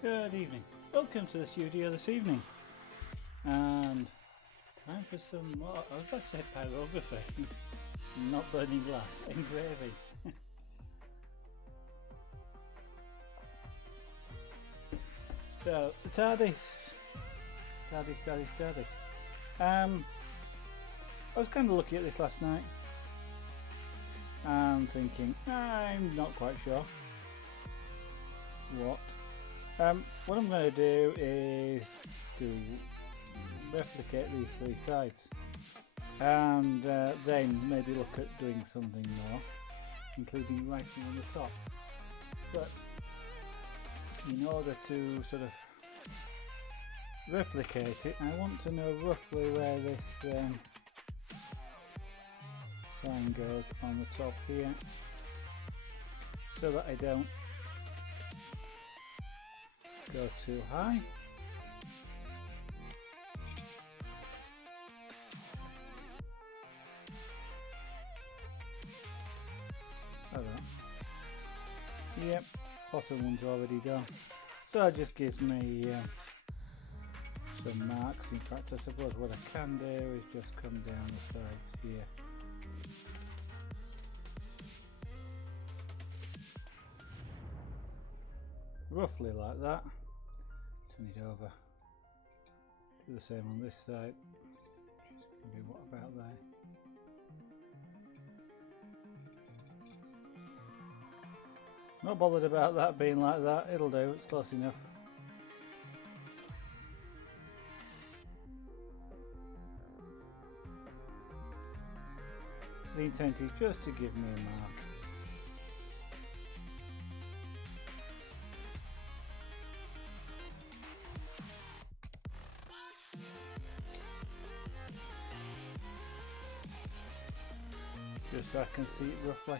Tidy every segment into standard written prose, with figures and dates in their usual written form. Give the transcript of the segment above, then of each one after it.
Good evening. Welcome to the studio this evening. And time for some more, I was about to say pyrography, not burning glass, engraving. So, the Tardis. I was kind of looking at this last night and thinking, I'm not quite sure what I'm going to do is to replicate these three sides and then maybe look at doing something more, including writing on the top. But in order to sort of replicate it, I want to know roughly where this sign goes on the top here, so that I don't go too high. Like that. Yep, bottom one's already done, so it just gives me some marks. In fact, I suppose what I can do is just come down the sides here. Roughly like that. Turn it over. Do the same on this side. Maybe what about there? Not bothered about that being like that. It'll do. It's close enough. The intent is just to give me a mark. Just so I can see it roughly.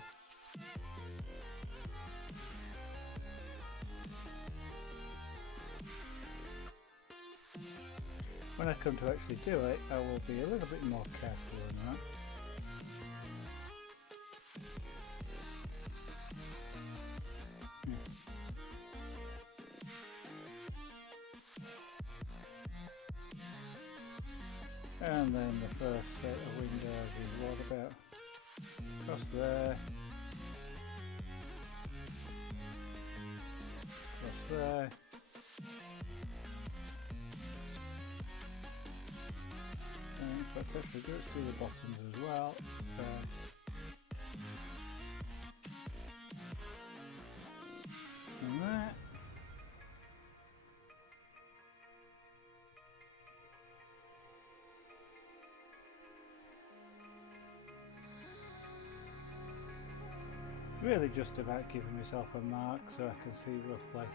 When I come to actually do it, I will be a little bit more careful than that. And then the first set of windows is what about across there, across there, and but actually let's do the bottoms as well. And that. Really just about giving myself a mark so I can see roughly.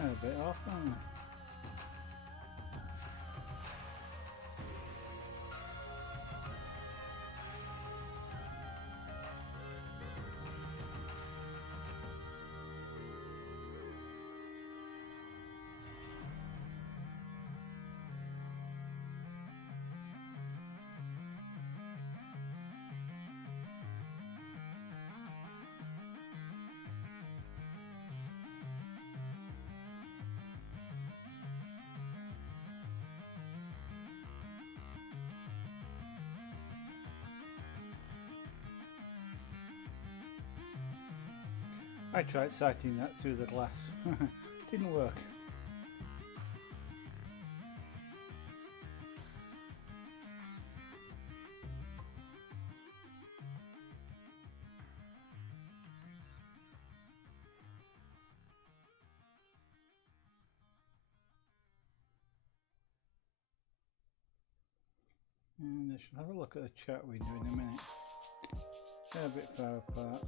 A bit off, aren't I? I tried sighting that through the glass. Didn't work. And I shall have a look at the chat window in a minute. They're a bit far apart.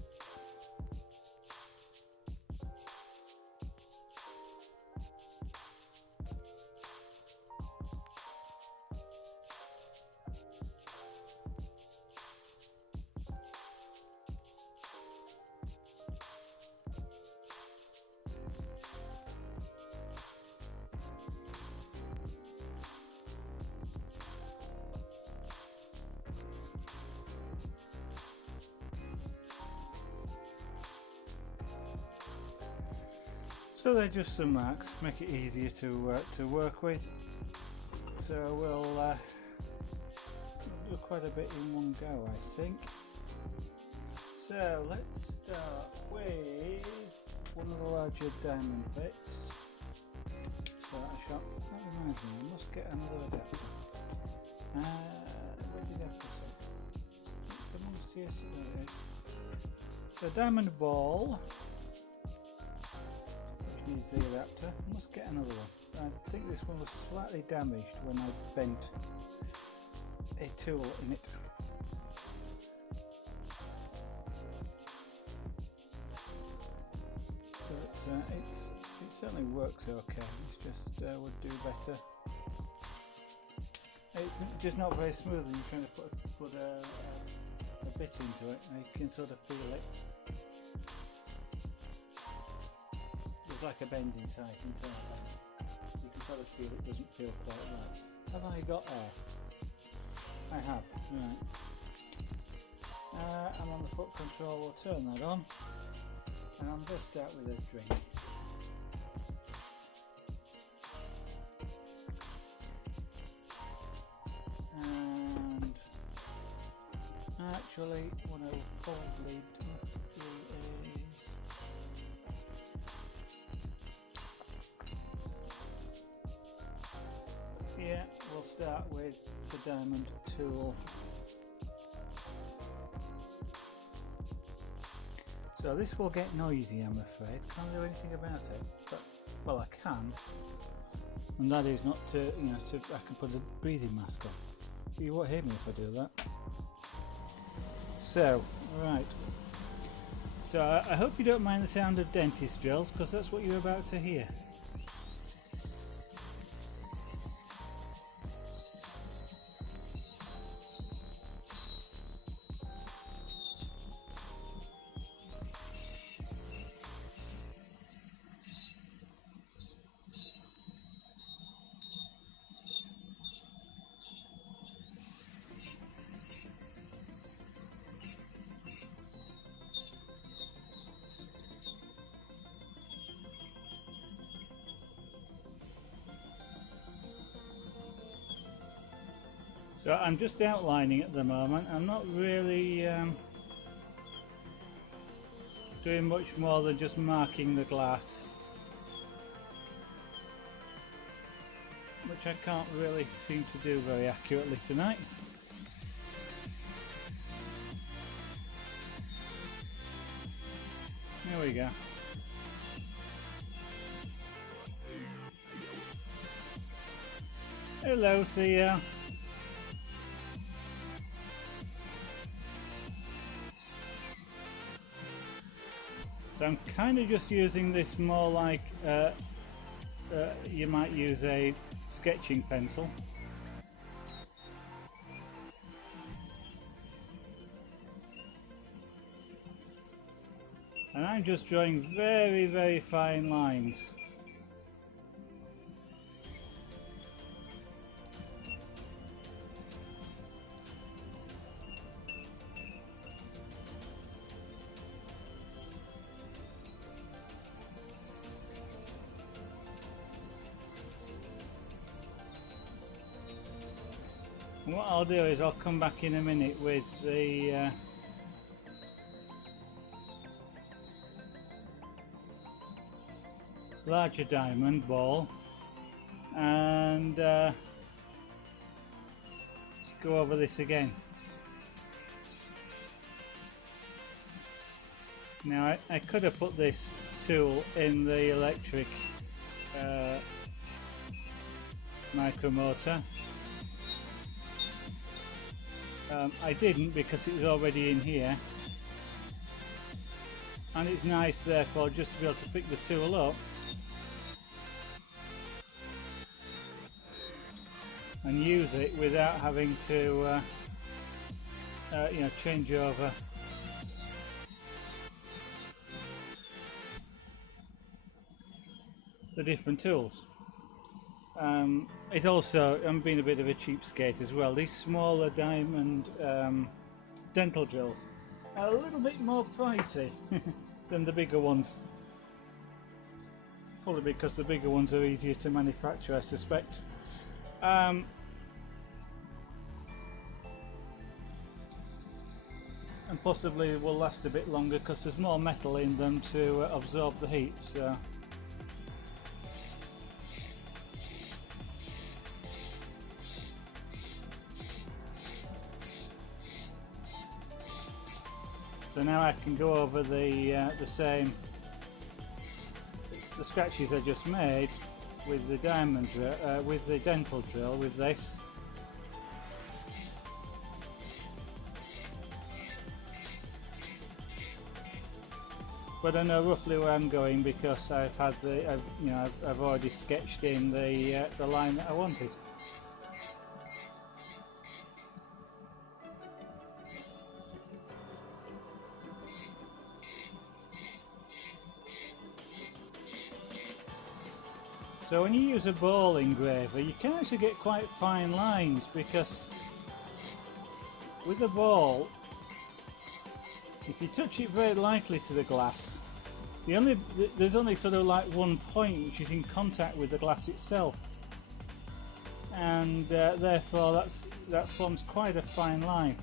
So they're just some marks, make it easier to work with. So we'll do quite a bit in one go, I think. So let's start with one of the larger diamond bits. So that reminds me, I must get another adapter. Where did I put it? Amongst here, there it is. So diamond ball, which needs the adapter. I must get another one. I think this one was slightly damaged when I bent a tool in it. But it certainly works okay. It's just would do better. It's just not very smooth, and you're trying to put a bit into it, and you can sort of feel it. There's like a bend inside. You can sort of feel it doesn't feel quite right. Have I got air? I have. Right. I'm on the foot control. We'll turn that on, and I'm going to start with a drink. And actually, what I will probably do is we'll start with the diamond tool. So this will get noisy, I'm afraid. Can't do anything about it, but well, I can, and that is not to I can put a breathing mask on. You won't hear me if I do that. So, right. So I hope you don't mind the sound of dentist drills, because that's what you're about to hear. So I'm just outlining at the moment. I'm not really doing much more than just marking the glass, which I can't really seem to do very accurately tonight. There we go. Hello, Theo. So I'm kind of just using this more like you might use a sketching pencil. And I'm just drawing very, very fine lines. And what I'll do is I'll come back in a minute with the larger diamond ball and go over this again. Now I could have put this tool in the electric Micromotor. I didn't because it was already in here, and it's nice therefore just to be able to pick the tool up and use it without having to change over the different tools. It also, I'm being a bit of a cheapskate as well, these smaller diamond dental drills are a little bit more pricey than the bigger ones. Probably because the bigger ones are easier to manufacture, I suspect. And possibly will last a bit longer because there's more metal in them to absorb the heat. So now I can go over the scratches I just made with the diamond with the dental drill with this. But I know roughly where I'm going because I've had I've already sketched in the line that I wanted. So when you use a ball engraver, you can actually get quite fine lines because with a ball, if you touch it very lightly to the glass, there's only sort of like one point which is in contact with the glass itself, and therefore that forms quite a fine line.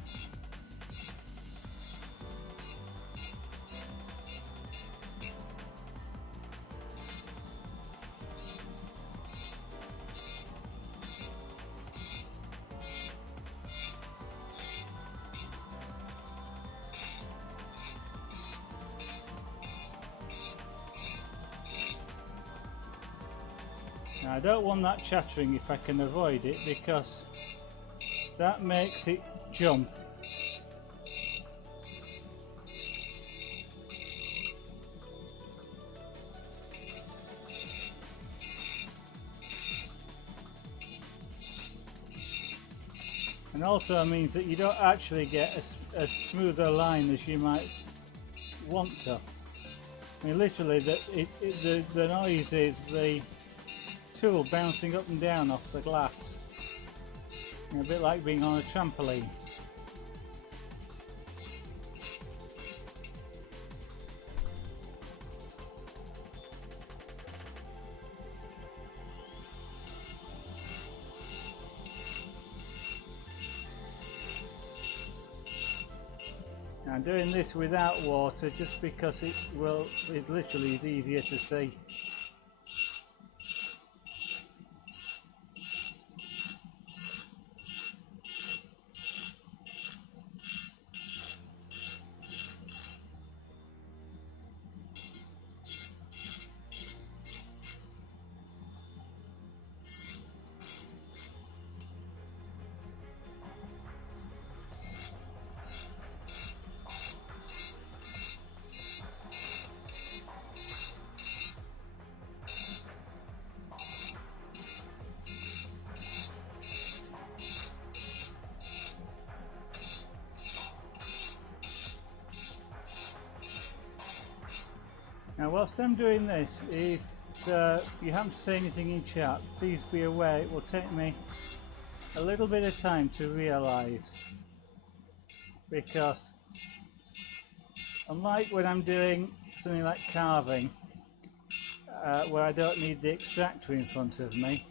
Now, I don't want that chattering if I can avoid it because that makes it jump. And also means that you don't actually get a smoother line as you might want to. I mean, literally, the noise is the tool bouncing up and down off the glass, a bit like being on a trampoline. Now I'm doing this without water just because it literally is easier to see. Now whilst I'm doing this, if you happen to say anything in chat, please be aware it will take me a little bit of time to realise, because unlike when I'm doing something like carving, where I don't need the extractor in front of me,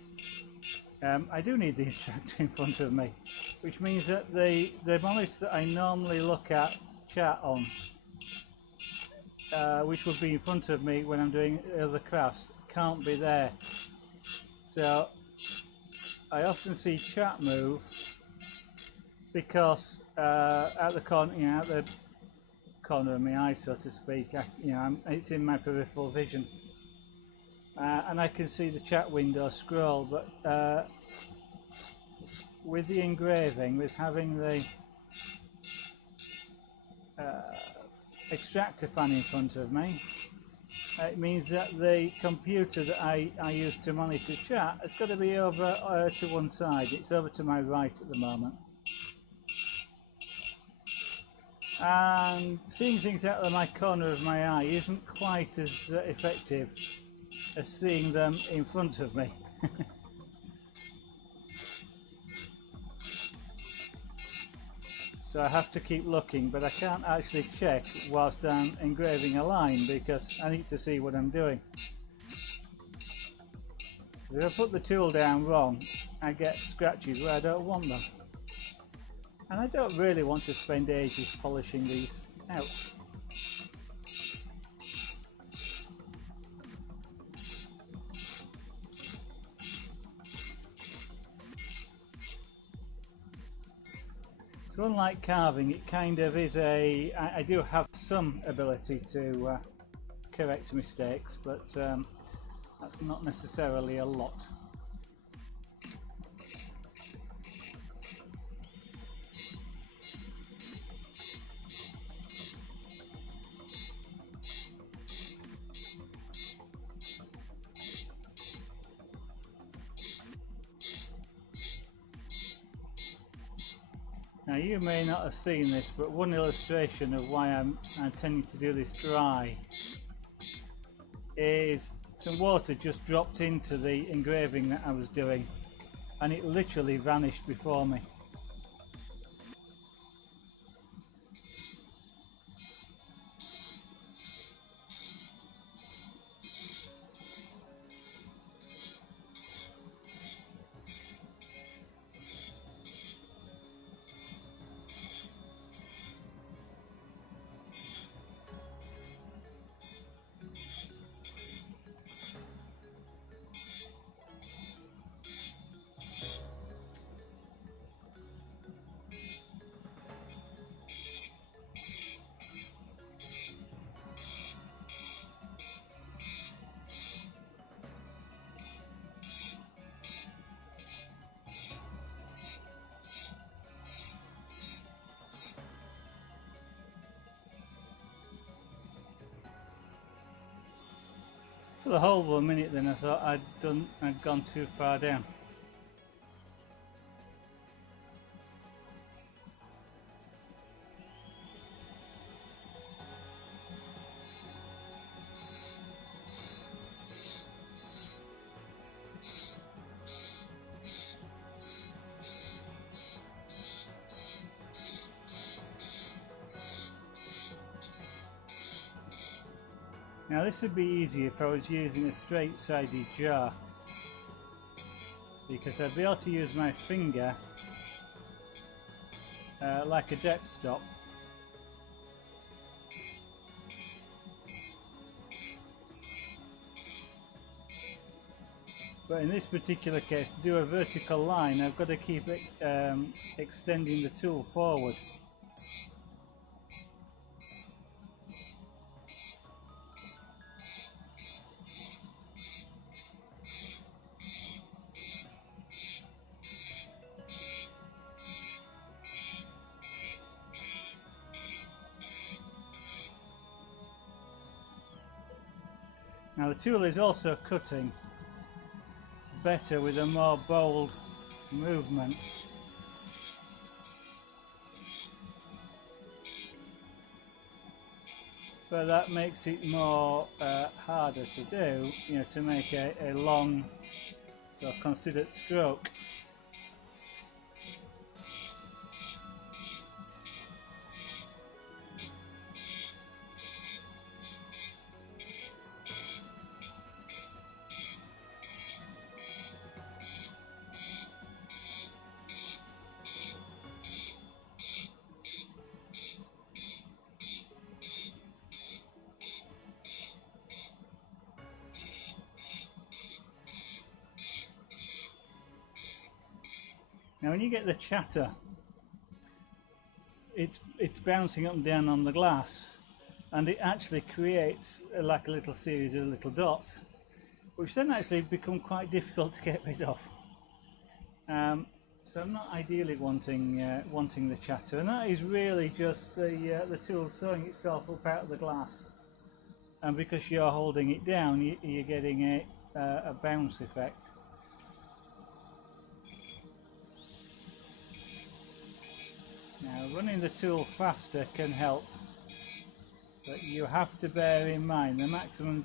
I do need the extractor in front of me, which means that the monitor that I normally look at chat on, which would be in front of me when I'm doing other crafts, can't be there. So I often see chat move because at the corner of my eye, so to speak, it's in my peripheral vision, and I can see the chat window scroll. But with the engraving, with having the extractor fan in front of me, it means that the computer that I use to monitor chat has got to be over to one side. It's over to my right at the moment. And seeing things out of my corner of my eye isn't quite as effective as seeing them in front of me. So I have to keep looking, but I can't actually check whilst I'm engraving a line because I need to see what I'm doing. If I put the tool down wrong, I get scratches where I don't want them. And I don't really want to spend ages polishing these out. So unlike carving, it kind of is a... I do have some ability to correct mistakes, but that's not necessarily a lot. Now you may not have seen this, but one illustration of why I'm tending to do this dry is some water just dropped into the engraving that I was doing and it literally vanished before me. For the whole of a minute then I thought I'd gone too far down. Now this would be easier if I was using a straight-sided jar, because I'd be able to use my finger like a depth stop. But in this particular case, to do a vertical line, I've got to keep it extending the tool forward. Now the tool is also cutting better with a more bold movement. But that makes it more harder to do, you know, to make a long, sort of considered stroke. Now when you get the chatter, it's bouncing up and down on the glass, and it actually creates like a little series of little dots, which then actually become quite difficult to get rid of. So I'm not ideally wanting the chatter, and that is really just the tool throwing itself up out of the glass, and because you're holding it down, you're getting a bounce effect. Now running the tool faster can help, but you have to bear in mind the maximum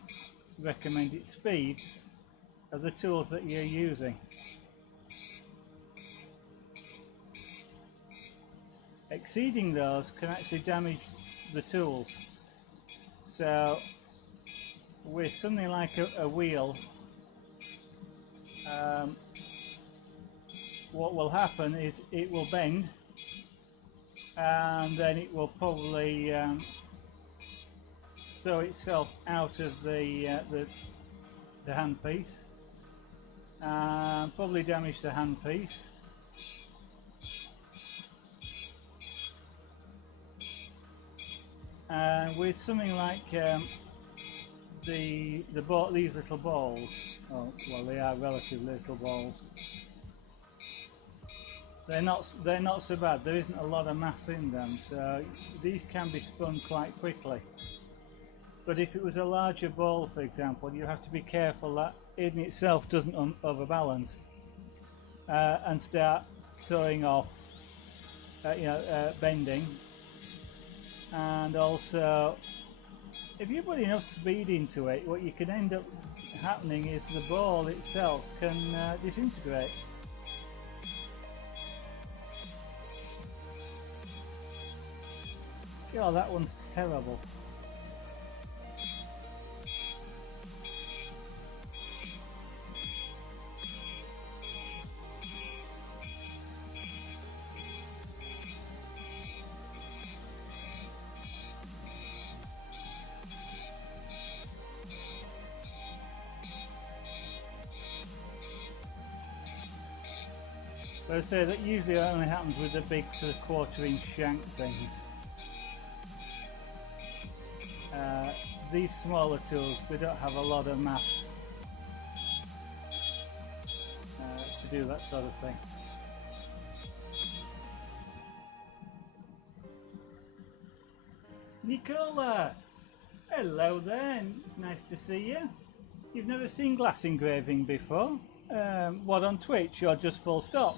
recommended speeds of the tools that you're using. Exceeding those can actually damage the tools. So with something like a wheel, um, what will happen is it will bend, and then it will probably throw itself out of the handpiece, and probably damage the handpiece. And with something like these little balls, oh, well, they are relatively little balls. They're not so bad. There isn't a lot of mass in them, so these can be spun quite quickly. But if it was a larger ball, for example, you have to be careful that in itself doesn't overbalance and start throwing off, bending. And also, if you put enough speed into it, what you can end up happening is the ball itself can disintegrate. God, that one's terrible. But I say that usually only happens with the big sort of 1/4 inch shank things. These smaller tools, they don't have a lot of mass to do that sort of thing. Nicola! Hello there, nice to see you. You've never seen glass engraving before? What, on Twitch or just full stop?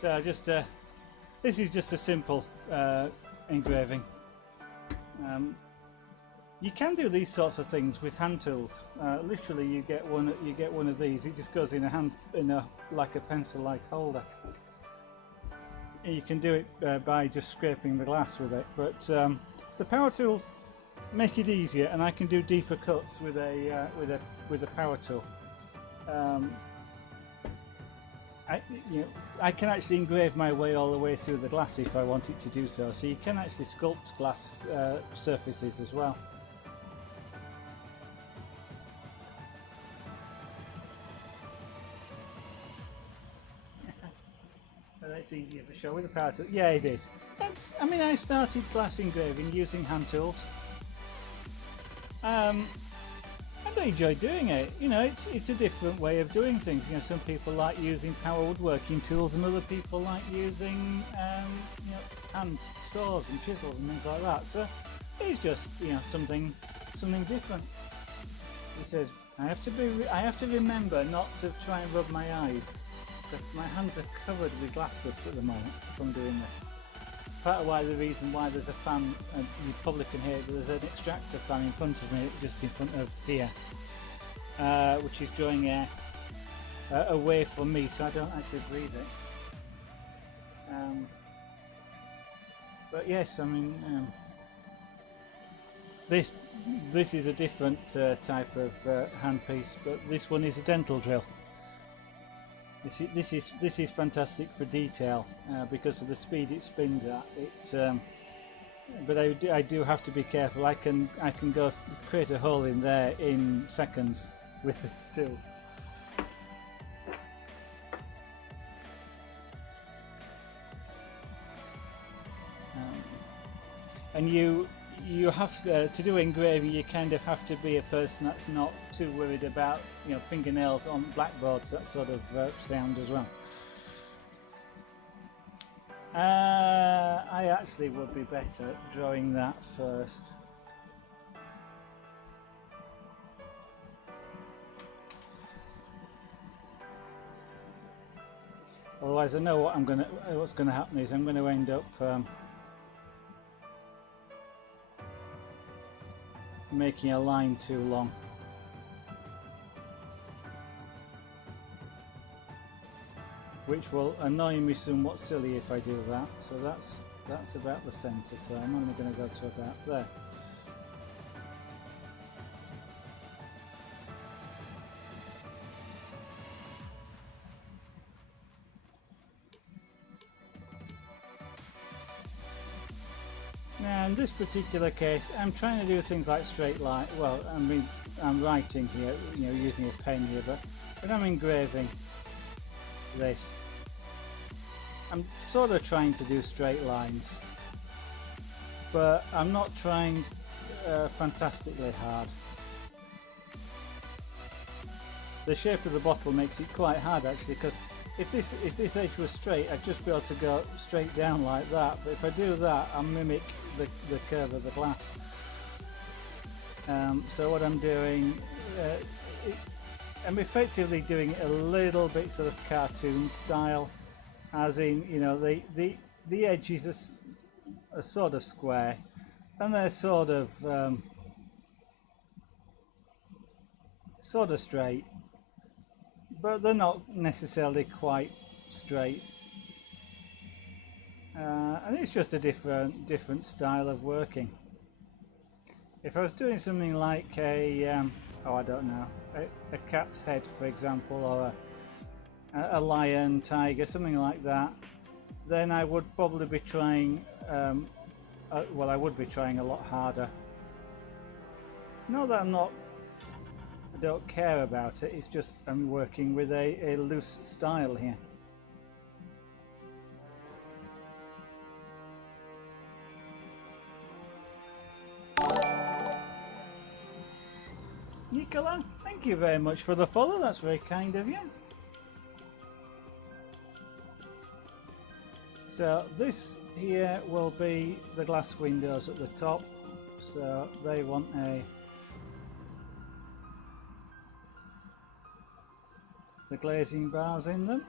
So just this is just a simple engraving. You can do these sorts of things with hand tools. Literally, you get one of these. It just goes in like a pencil-like holder. You can do it by just scraping the glass with it. But the power tools make it easier, and I can do deeper cuts with a power tool. I can actually engrave my way all the way through the glass if I wanted to do so. So you can actually sculpt glass surfaces as well. But it's easier for sure with a power tool. Yeah, it is. I mean, I started glass engraving using hand tools. And I enjoy doing it. You know, it's a different way of doing things. You know, some people like using power woodworking tools, and other people like using hand saws and chisels and things like that. So it's just something different. He says I have to remember not to try and rub my eyes, because my hands are covered with glass dust at the moment from doing this. Part of the reason why there's a fan, and you probably can hear it, but there's an extractor fan in front of me, just in front of here, which is drawing air away from me, so I don't actually breathe it. But yes, I mean, this is a different type of handpiece, but this one is a dental drill. This is fantastic for detail because of the speed it spins at. but I do have to be careful. I can go create a hole in there in seconds with this tool. And you have to do engraving. You kind of have to be a person that's not too worried about, you know, fingernails on blackboards, that sort of sound as well. I actually would be better drawing that first. Otherwise, I know what's gonna happen is I'm going to end up making a line too long. Which will annoy me somewhat silly if I do that. So that's about the centre, so I'm only going to go to about there. Now in this particular case, I'm trying to do things like straight line. Well, I mean, I'm writing here, you know, using a pen here, but when I'm engraving this, I'm sort of trying to do straight lines, but I'm not trying fantastically hard. The shape of the bottle makes it quite hard actually, because if this edge was straight, I'd just be able to go straight down like that, but if I do that, I'll mimic the curve of the glass. So what I'm doing, I'm effectively doing a little bit sort of cartoon style, as in, you know, the edges are sort of square, and they're sort of straight, but they're not necessarily quite straight. And it's just a different style of working. If I was doing something like a I don't know, a cat's head, for example, or a lion, tiger, something like that, then I would probably be trying, well, I would be trying a lot harder. Not that I don't care about it, it's just I'm working with a loose style here. Nicola, thank you very much for the follow, that's very kind of you. So this here will be the glass windows at the top, so they want the glazing bars in them.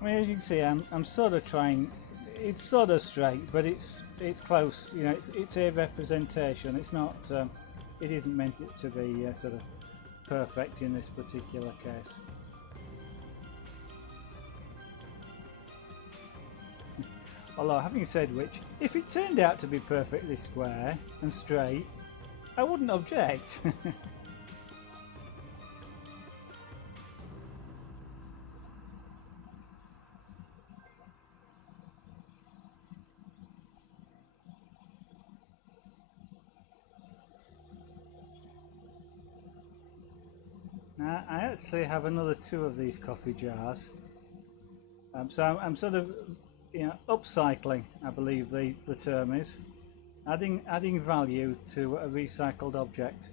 I mean, as you can see, I'm sort of trying. It's sort of straight, but it's close. You know, it's a representation. It's not. It isn't meant it to be sort of perfect in this particular case. Although, having said which, if it turned out to be perfectly square and straight, I wouldn't object. I actually have another 2 of these coffee jars, so I'm sort of, you know, upcycling, I believe the term is, adding value to a recycled object.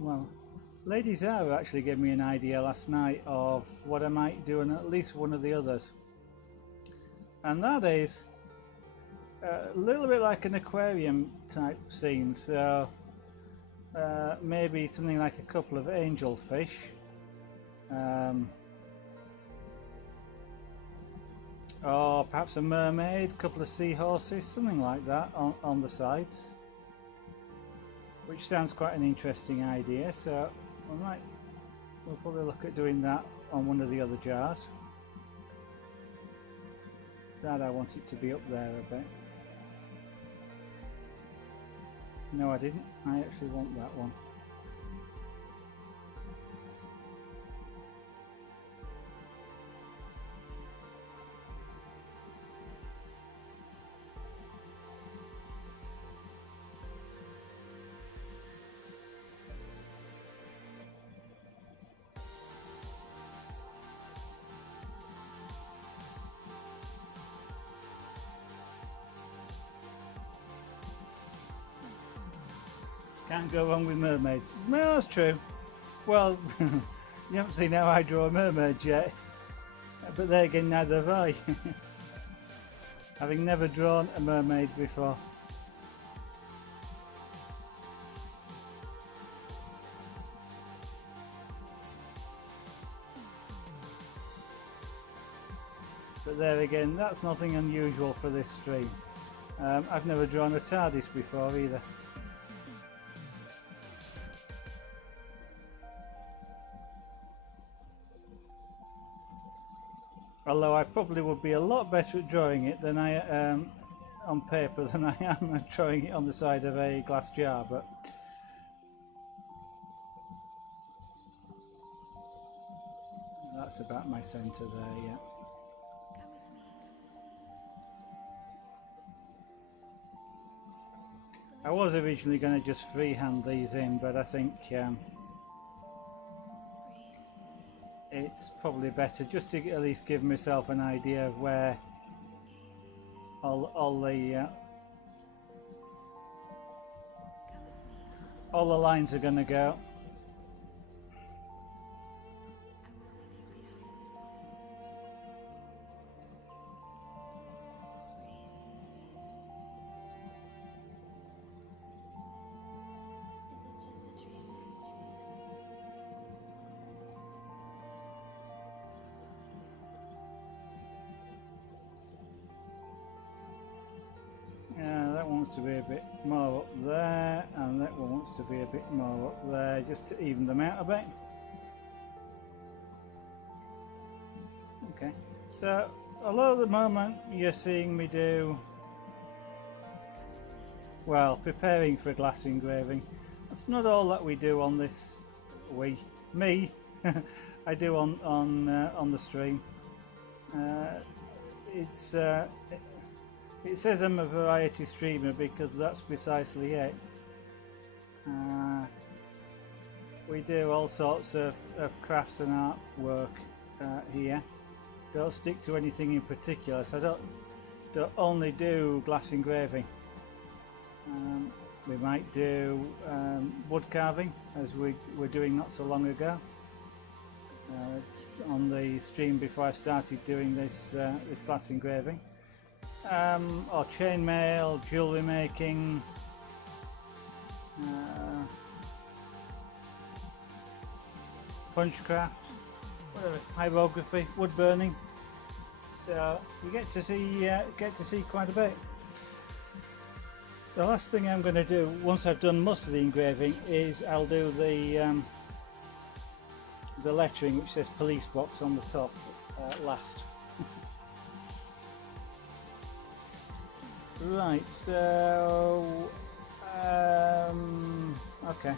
Well, Lady Zara actually gave me an idea last night of what I might do in at least one of the others, and that is a little bit like an aquarium type scene. So maybe something like a couple of angelfish, or perhaps a mermaid, a couple of seahorses, something like that on the sides, which sounds quite an interesting idea. So we'll probably look at doing that on one of the other jars. That I want it to be up there a bit. No, I didn't. I actually want that one. Can't go wrong with mermaids. Well, that's true. Well, you haven't seen how I draw mermaids yet. But there again, neither have I. Having never drawn a mermaid before. But there again, that's nothing unusual for this stream. I've never drawn a Tardis before either. Although I probably would be a lot better at drawing it than I am on paper than I am at drawing it on the side of a glass jar, but that's about my centre there, yeah. I was originally going to just freehand these in, but I think it's probably better just to at least give myself an idea of where all the lines are going to go. That wants to be a bit more up there, and that one wants to be a bit more up there, just to even them out a bit. Okay, so although at the moment you're seeing me do, well, preparing for glass engraving, that's not all that we do on this, me, I do on the stream. It says I'm a variety streamer because that's precisely it. We do all sorts of crafts and artwork here. Don't stick to anything in particular, so I don't only do glass engraving. We might do wood carving, as we were doing not so long ago. On the stream before I started doing this glass engraving. Or chainmail, jewellery making, punchcraft, whatever, pyrography, wood burning. So you get to see quite a bit. The last thing I'm going to do once I've done most of the engraving is I'll do the lettering which says police box on the top last. Right, so okay,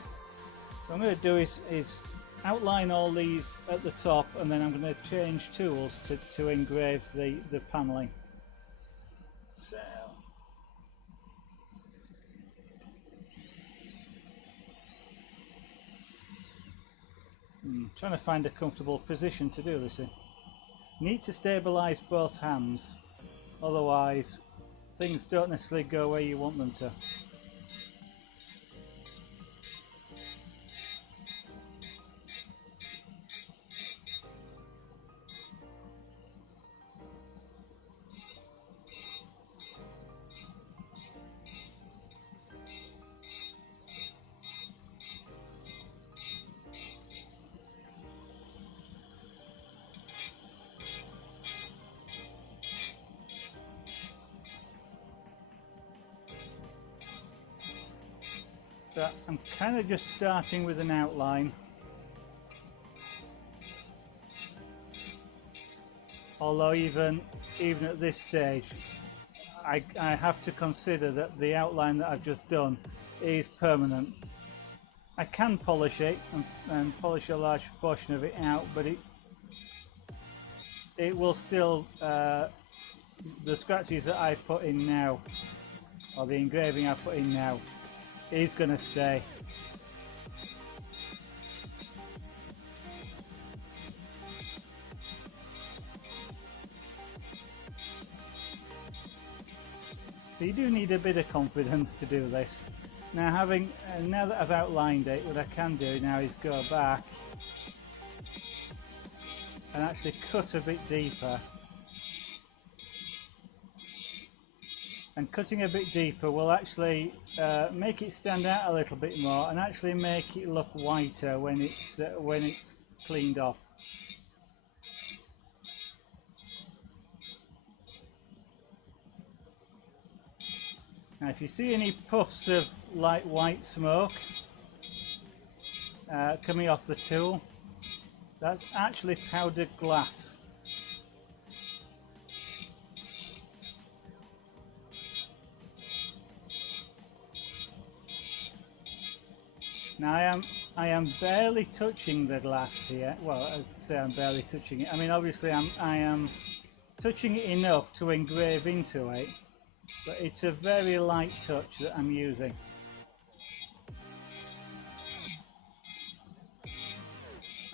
so I'm going to do is outline all these at the top, and then I'm going to change tools to engrave the panelling. So trying to find a comfortable position to do this in. Need to stabilise both hands, otherwise things don't necessarily go where you want them to. So I'm kind of just starting with an outline, although even at this stage I have to consider that the outline that I've just done is permanent. I can polish it and polish a large portion of it out, but it will still, the scratches that I put in now, or the engraving I put in now, is going to stay. So you do need a bit of confidence to do this. Now now that I've outlined it, what I can do now is go back and actually cut a bit deeper. And cutting a bit deeper will actually make it stand out a little bit more and actually make it look whiter when it's cleaned off. Now if you see any puffs of light white smoke coming off the tool, that's actually powdered glass. Now I am barely touching the glass here. Well, I'd say I'm barely touching it. I mean, obviously I am touching it enough to engrave into it, but it's a very light touch that I'm using.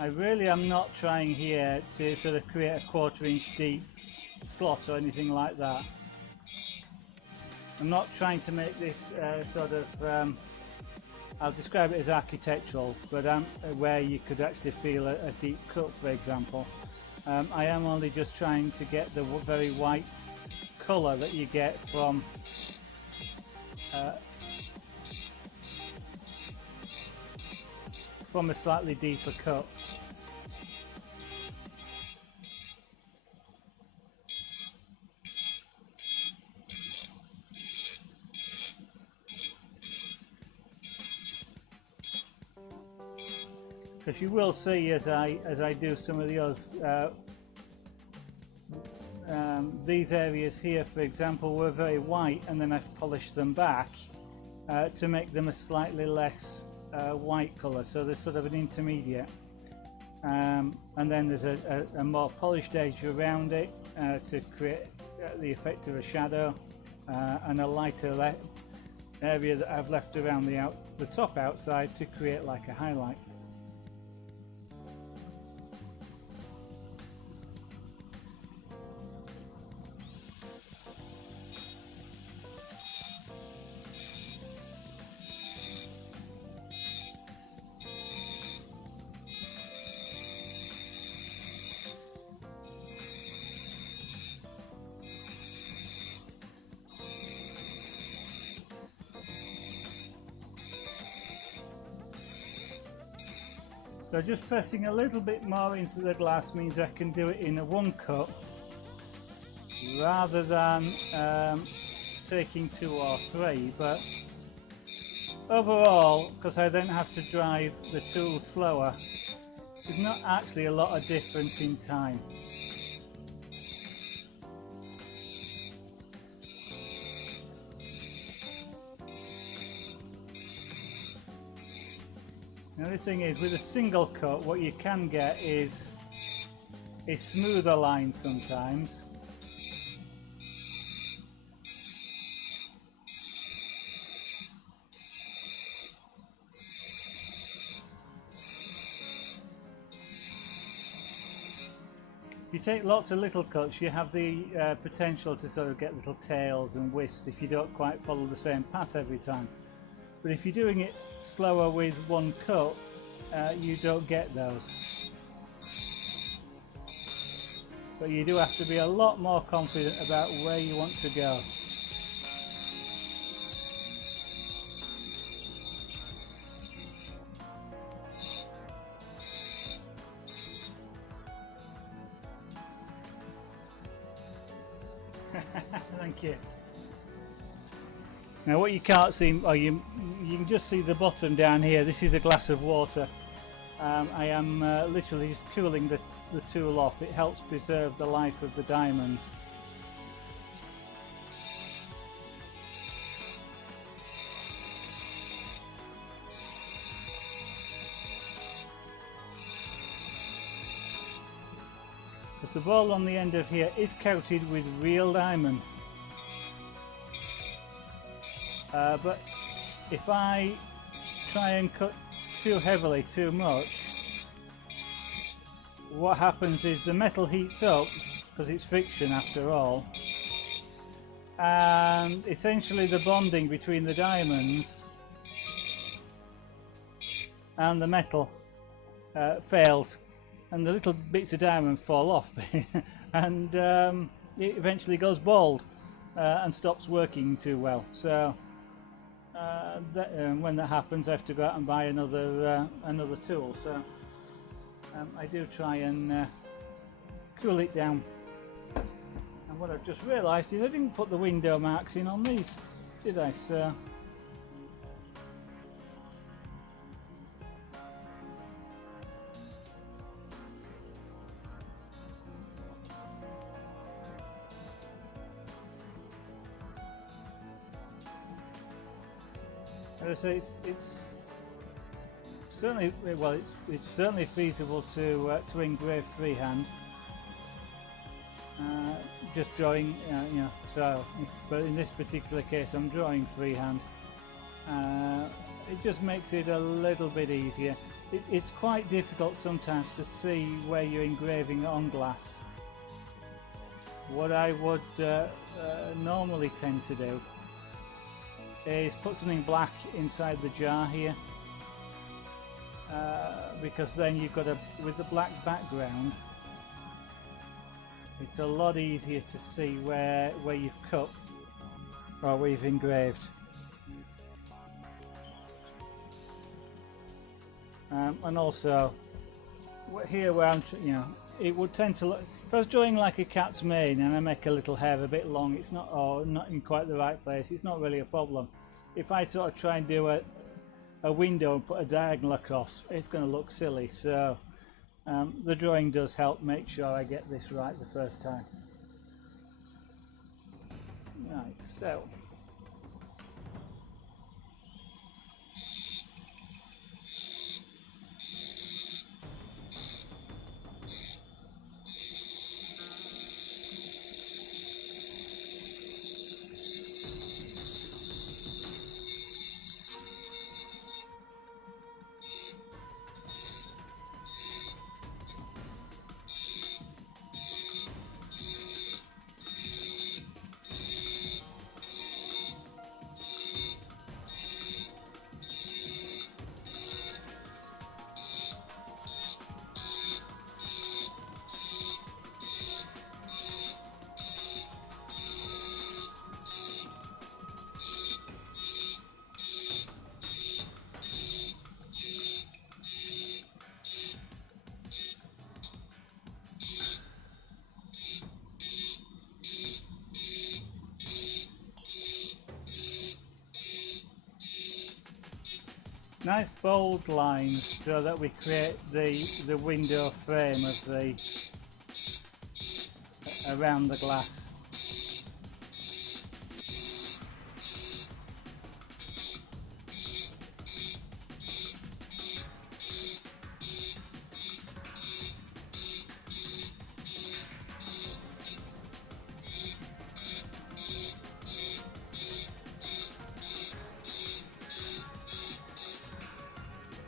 I really am not trying here to sort of create a 1/4 inch deep slot or anything like that. I'm not trying to make this sort of, I'll describe it as architectural, but where you could actually feel a deep cut, for example. I am only just trying to get the very white colour that you get from a slightly deeper cut. Because you will see as I do some of the others, these areas here, for example, were very white, and then I've polished them back to make them a slightly less white colour, so there's sort of an intermediate, and then there's a more polished edge around it to create the effect of a shadow, and a lighter area that I've left around the top outside to create like a highlight. So just pressing a little bit more into the glass means I can do it in a one cut rather than taking 2 or 3, but overall, because I then have to drive the tool slower, there's not actually a lot of difference in time. The only thing is, with a single cut, what you can get is smoother lines sometimes. If you take lots of little cuts, you have the potential to sort of get little tails and wisps if you don't quite follow the same path every time. But if you're doing it slower with one cut, you don't get those. But you do have to be a lot more confident about where you want to go. Thank you. Now what you can't see, or you can just see the bottom down here. This is a glass of water. I am literally just cooling the tool off. It helps preserve the life of the diamonds. because the ball on the end of here is coated with real diamond. But if I try and cut too heavily, too much, what happens is the metal heats up, because it's friction after all, and essentially the bonding between the diamonds and the metal fails, and the little bits of diamond fall off and it eventually goes bald and stops working too well. So when that happens, I have to go out and buy another tool. So I do try and cool it down. And what I've just realised is I didn't put the window marks in on these, did I? So as I say, it's certainly, well, it's certainly feasible to engrave freehand. Just drawing, you know. So, but in this particular case, I'm drawing freehand. It just makes it a little bit easier. It's quite difficult sometimes to see where you're engraving on glass. What I would normally tend to do is put something black inside the jar here, because then you've got with the black background, it's a lot easier to see where you've cut or where you've engraved. And also here where I'm, you know, it would tend to look, if I was drawing like a cat's mane and I make a little hair a bit long, it's not, or not in quite the right place, it's not really a problem. If I sort of try and do a window and put a diagonal across, it's going to look silly. So the drawing does help make sure I get this right the first time. Right, so nice bold lines so that we create the window frame of the around the glass.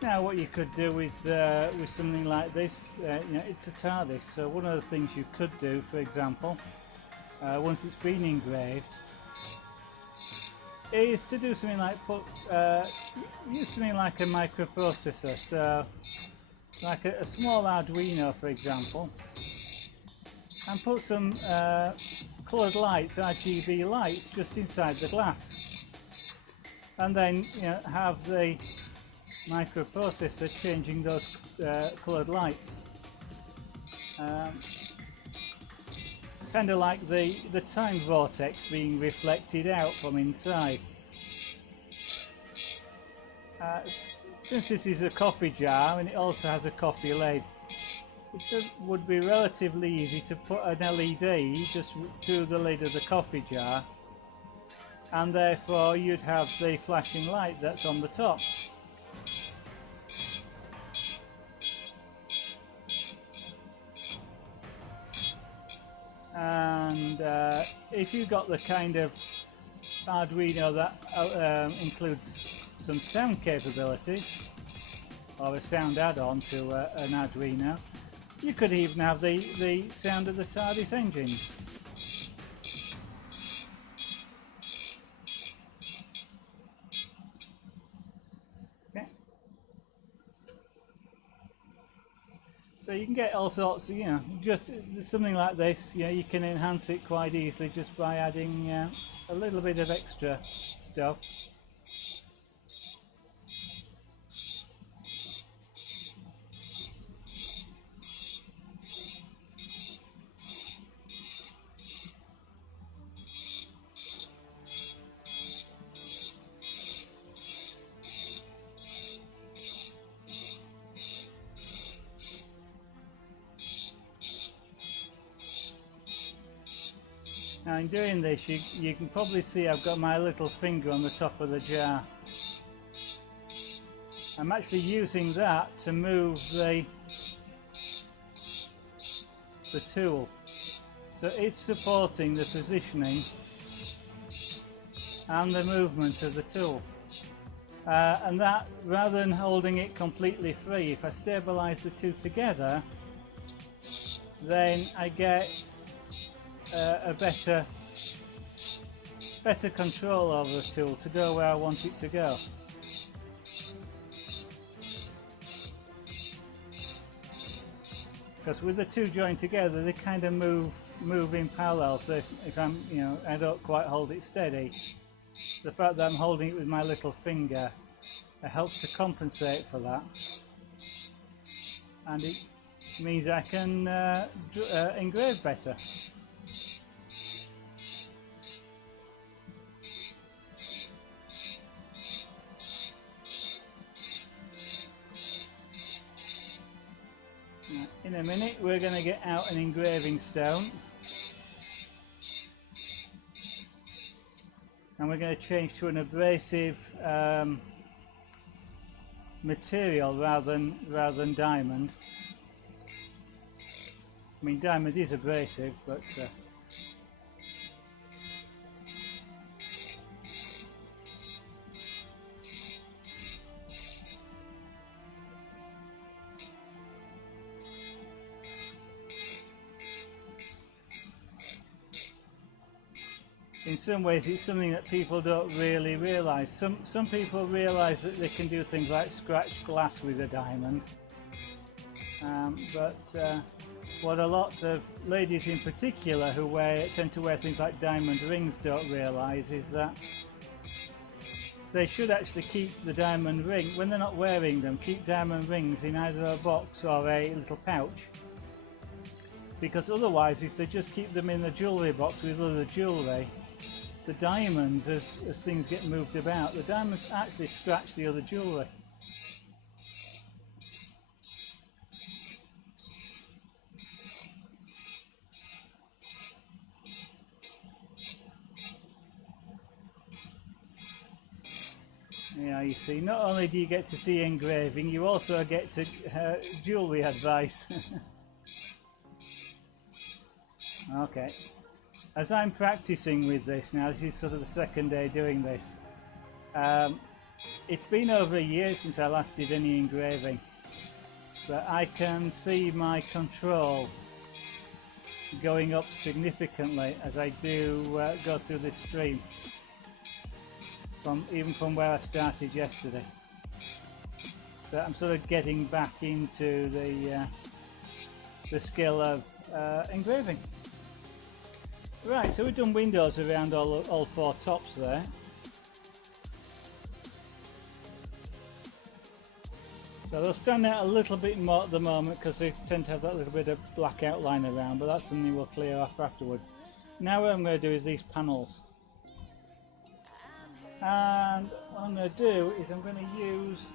Now what you could do with something like this, you know, it's a Tardis, so one of the things you could do, for example, once it's been engraved, is to do something like use something like a microprocessor, so like a small Arduino, for example, and put some coloured lights, RGB lights, just inside the glass, and then, you know, have the microprocessor changing those coloured lights, kind of like the time vortex being reflected out from inside. Since this is a coffee jar and it also has a coffee lid, it would be relatively easy to put an LED just through the lid of the coffee jar, and therefore you'd have the flashing light that's on the top. and if you've got the kind of Arduino that includes some sound capabilities, or a sound add-on to an Arduino, you could even have the sound of the Tardis engine. Okay. So you can get all sorts of, just something like this, you can enhance it quite easily just by adding a little bit of extra stuff. Now in doing this, you can probably see I've got my little finger on the top of the jar. I'm actually using that to move the tool. So it's supporting the positioning and the movement of the tool. And that, rather than holding it completely free, if I stabilise the two together, then I get a better control over the tool to go where I want it to go. Because with the two joined together, they kind of move in parallel. So if I'm, I don't quite hold it steady, the fact that I'm holding it with my little finger, it helps to compensate for that, and it means I can engrave better. In a minute we're going to get out an engraving stone, and we're going to change to an abrasive material rather than diamond. I mean, diamond is abrasive, but in some ways it's something that people don't really realise. Some people realise that they can do things like scratch glass with a diamond, but what a lot of ladies in particular who tend to wear things like diamond rings don't realise is that they should actually keep the diamond ring, when they're not wearing them, keep diamond rings in either a box or a little pouch. Because otherwise, if they just keep them in the jewellery box with other jewellery, the diamonds, as things get moved about, the diamonds actually scratch the other jewellery. Yeah, you see, not only do you get to see engraving, you also get to jewellery advice. Okay. As I'm practicing with this now, this is sort of the second day doing this. It's been over a year since I last did any engraving, but I can see my control going up significantly as I do go through this stream, even from where I started yesterday. So I'm sort of getting back into the skill of engraving. Right, so we've done windows around all four tops there. So they'll stand out a little bit more at the moment because they tend to have that little bit of black outline around, but that's something we'll clear off afterwards. Now what I'm going to do is these panels. And what I'm going to do is I'm going to use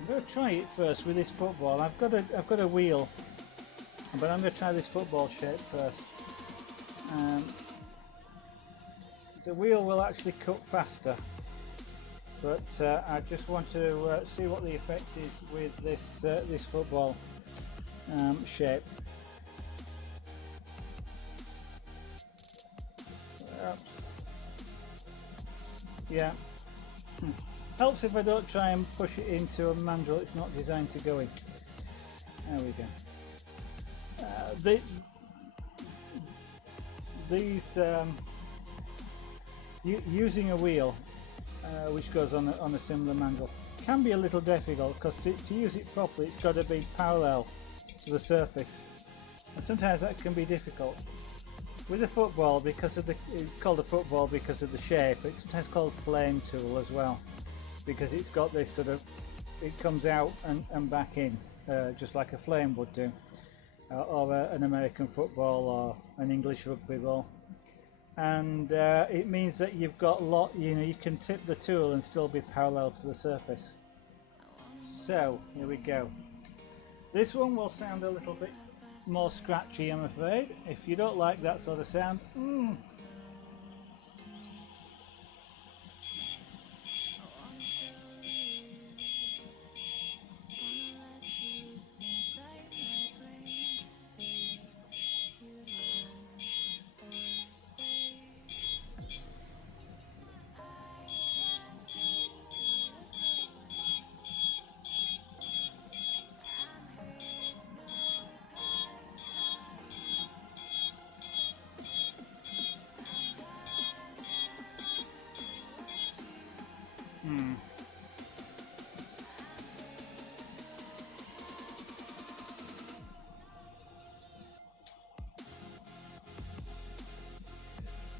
I'm going to try it first with this football. I've got a wheel, but I'm going to try this football shape first. The wheel will actually cut faster, but I just want to see what the effect is with this football. shape. Oops. Yeah. Helps if I don't try and push it into a mandrel it's not designed to go in. There we go. Using a wheel which goes on a similar mandrel can be a little difficult, because to use it properly it's got to be parallel to the surface, and sometimes that can be difficult. With a football, because of it's called a football because of the shape, it's sometimes called flame tool as well, because it's got this sort of, it comes out and back in, just like a flame would do, or an American football or an English rugby ball. And it means that you've got you can tip the tool and still be parallel to the surface. So here we go. This one will sound a little bit more scratchy, I'm afraid. If you don't like that sort of sound,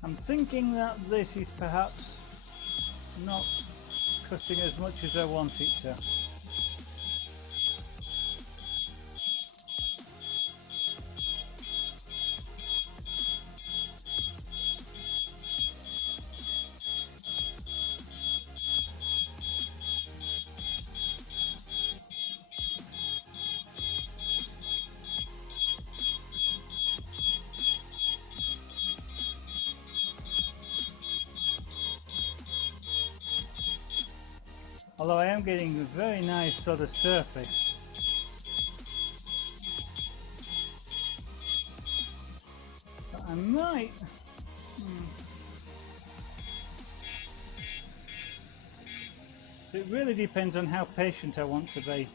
I'm thinking that this is perhaps not cutting as much as I want it to. Although I am getting a very nice sort of surface. But I might... So it really depends on how patient I want to be.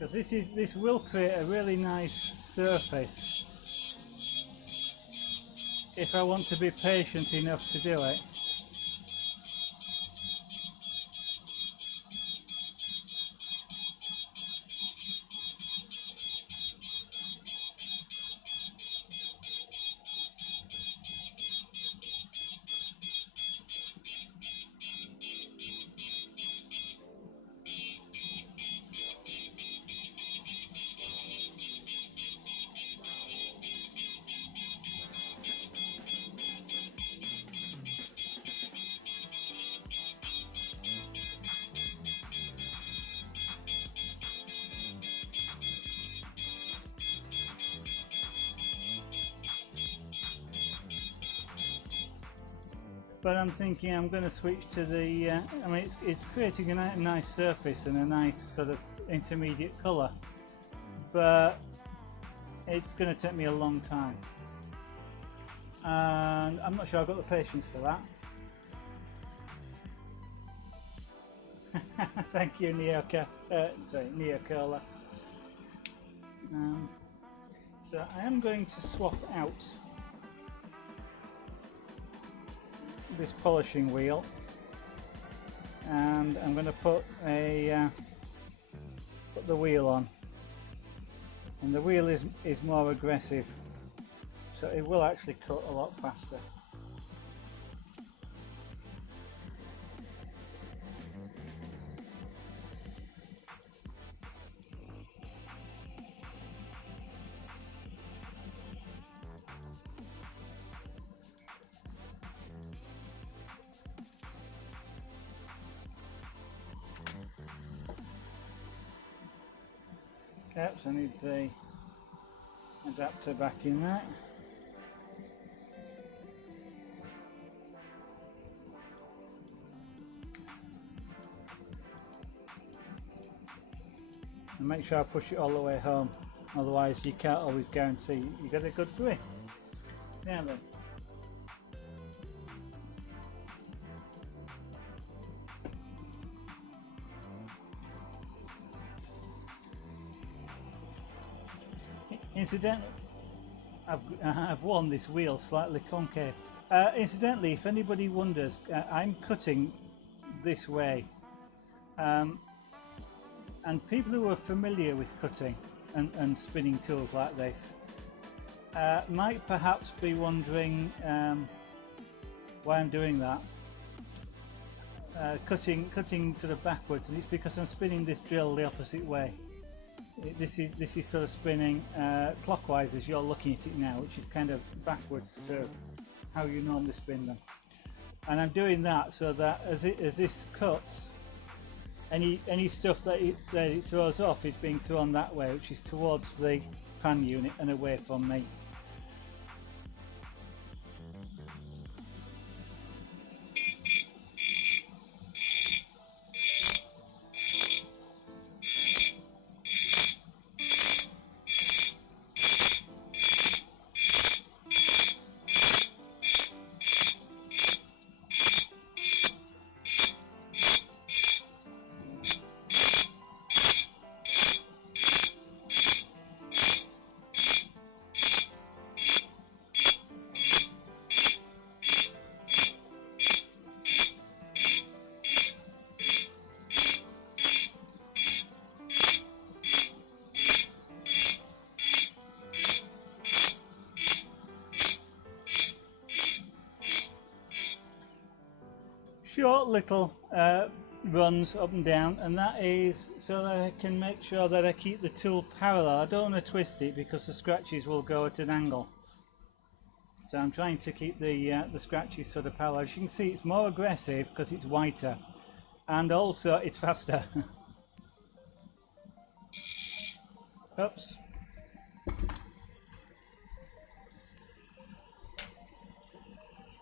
Because this will create a really nice surface if I want to be patient enough to do it. But I'm thinking I'm going to switch to the, I mean it's creating a nice surface and a nice sort of intermediate colour, but it's going to take me a long time. And I'm not sure I've got the patience for that. Thank you, Neocola. So I am going to swap out this polishing wheel, and I'm going to put the wheel on, and the wheel is more aggressive, so it will actually cut a lot faster. Oops, I need the adapter back in there. and make sure I push it all the way home, otherwise you can't always guarantee you get a good grip. Now then, incidentally, I've worn this wheel slightly concave. Incidentally, if anybody wonders, I'm cutting this way, and people who are familiar with cutting and spinning tools like this might perhaps be wondering why I'm doing that. Cutting sort of backwards, and it's because I'm spinning this drill the opposite way. This is sort of spinning clockwise as you're looking at it now, which is kind of backwards to how you normally spin them. And I'm doing that so that as this cuts, any stuff that it throws off is being thrown that way, which is towards the pan unit and away from me. Short little runs up and down, and that is so that I can make sure that I keep the tool parallel. I don't want to twist it because the scratches will go at an angle. So I'm trying to keep the scratches sort of parallel. As you can see, it's more aggressive because it's whiter, and also it's faster. Oops.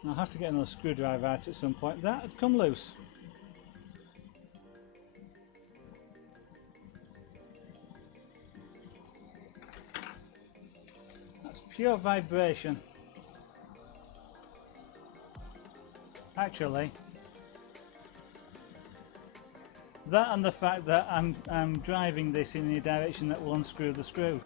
I'll have to get another screwdriver out at some point. That had come loose. That's pure vibration. Actually, that and the fact that I'm driving this in the direction that will unscrew the screw.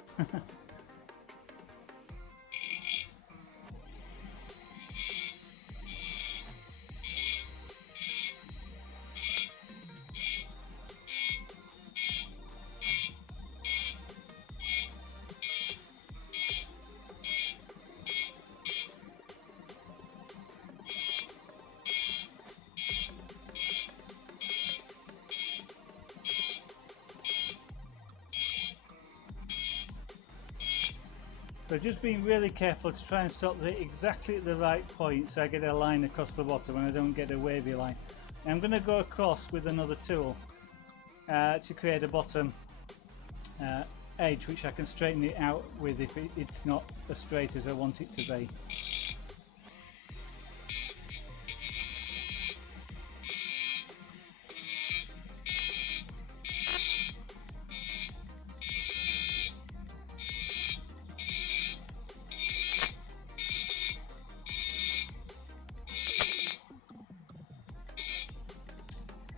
So just being really careful to try and stop it exactly at the right point so I get a line across the bottom and I don't get a wavy line. Now I'm going to go across with another tool to create a bottom edge which I can straighten it out with if it's not as straight as I want it to be.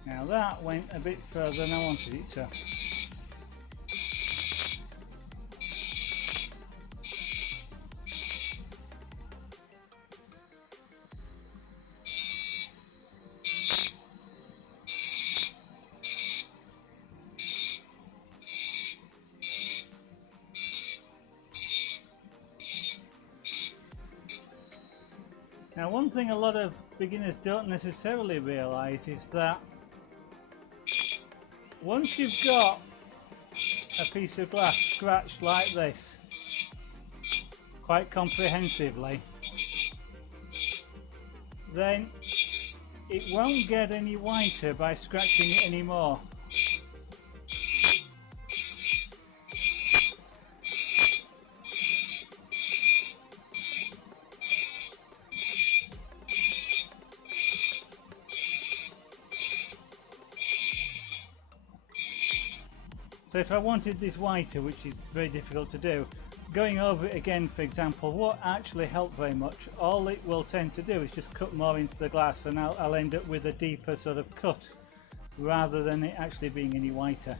Now that went a bit further than I wanted it to. Now one thing a lot of beginners don't necessarily realise is that once you've got a piece of glass scratched like this, quite comprehensively, then it won't get any whiter by scratching it anymore. So if I wanted this whiter, which is very difficult to do, going over it again, for example, won't actually help very much. All it will tend to do is just cut more into the glass, and I'll end up with a deeper sort of cut rather than it actually being any whiter.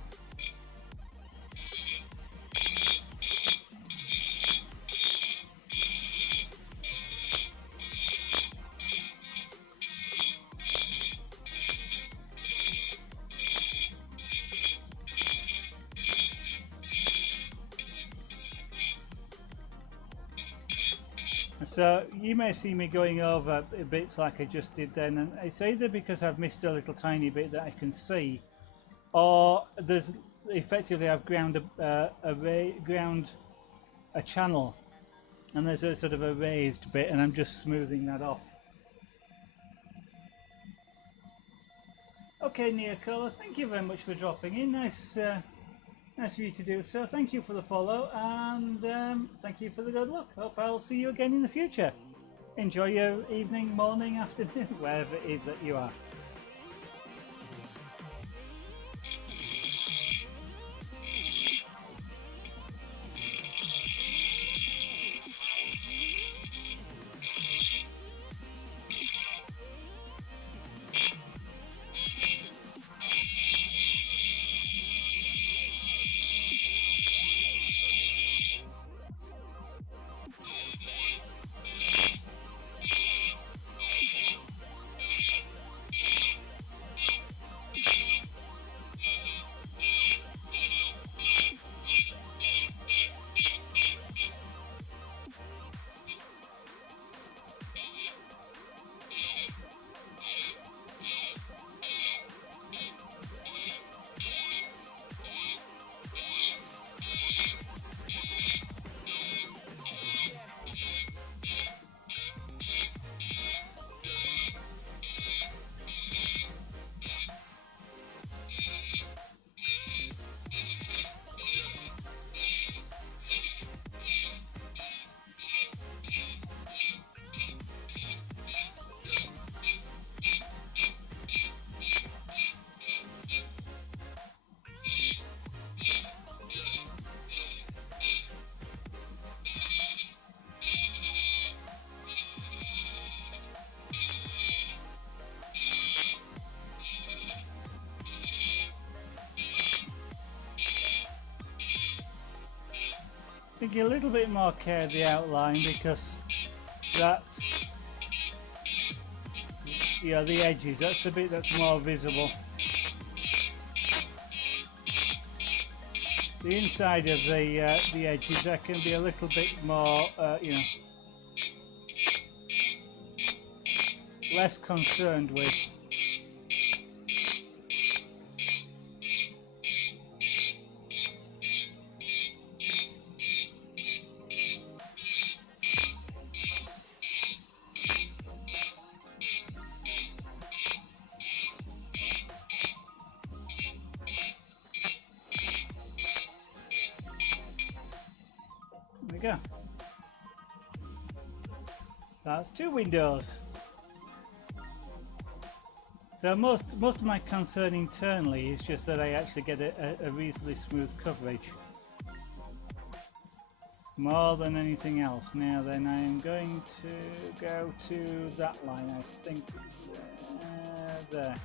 So you may see me going over bits like I just did then, and it's either because I've missed a little tiny bit that I can see, or there's effectively I've ground a channel and there's a sort of a raised bit, and I'm just smoothing that off. Okay, Neocola, thank you very much for dropping in. Nice of you to do so. Thank you for the follow, and thank you for the good luck. Hope I'll see you again in the future. Enjoy your evening, morning, afternoon, wherever it is that you are. Take a little bit more care of the outline, because that's, yeah, the edges, that's the bit that's more visible. The inside of the edges, I can be a little bit more, less concerned with. Go. That's 2 windows. So most of my concern internally is just that I actually get a reasonably smooth coverage, more than anything else. Now then, I am going to go to that line, I think, there.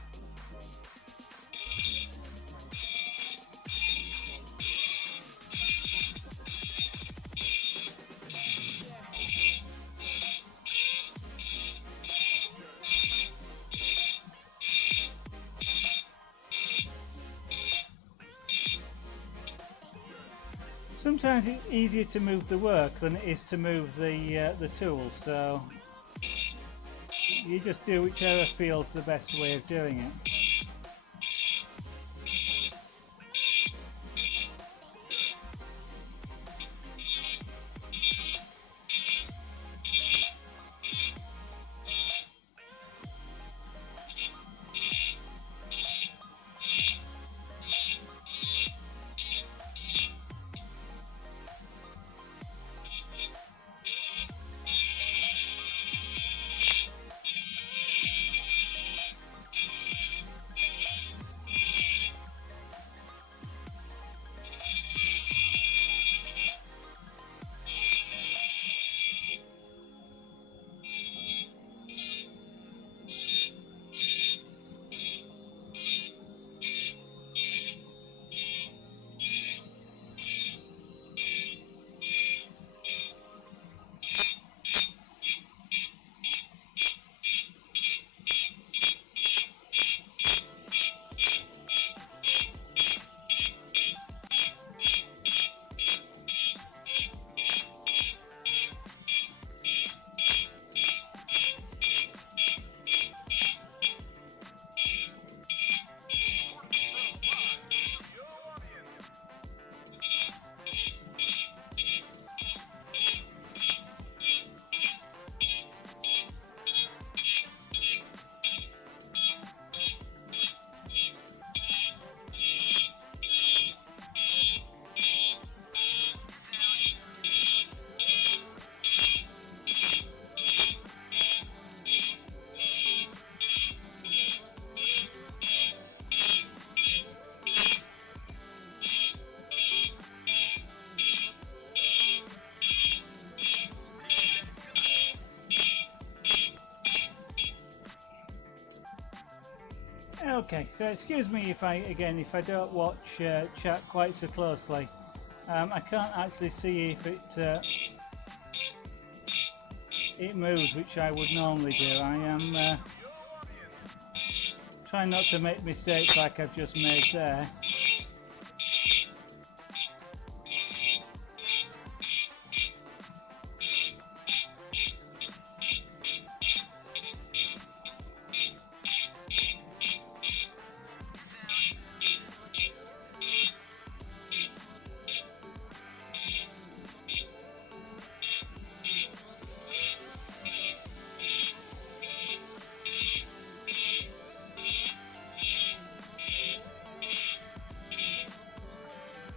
Sometimes it's easier to move the work than it is to move the tools, so you just do whichever feels the best way of doing it. Okay, so excuse me if I don't watch chat quite so closely. I can't actually see if it moves, which I would normally do. I am trying not to make mistakes like I've just made there.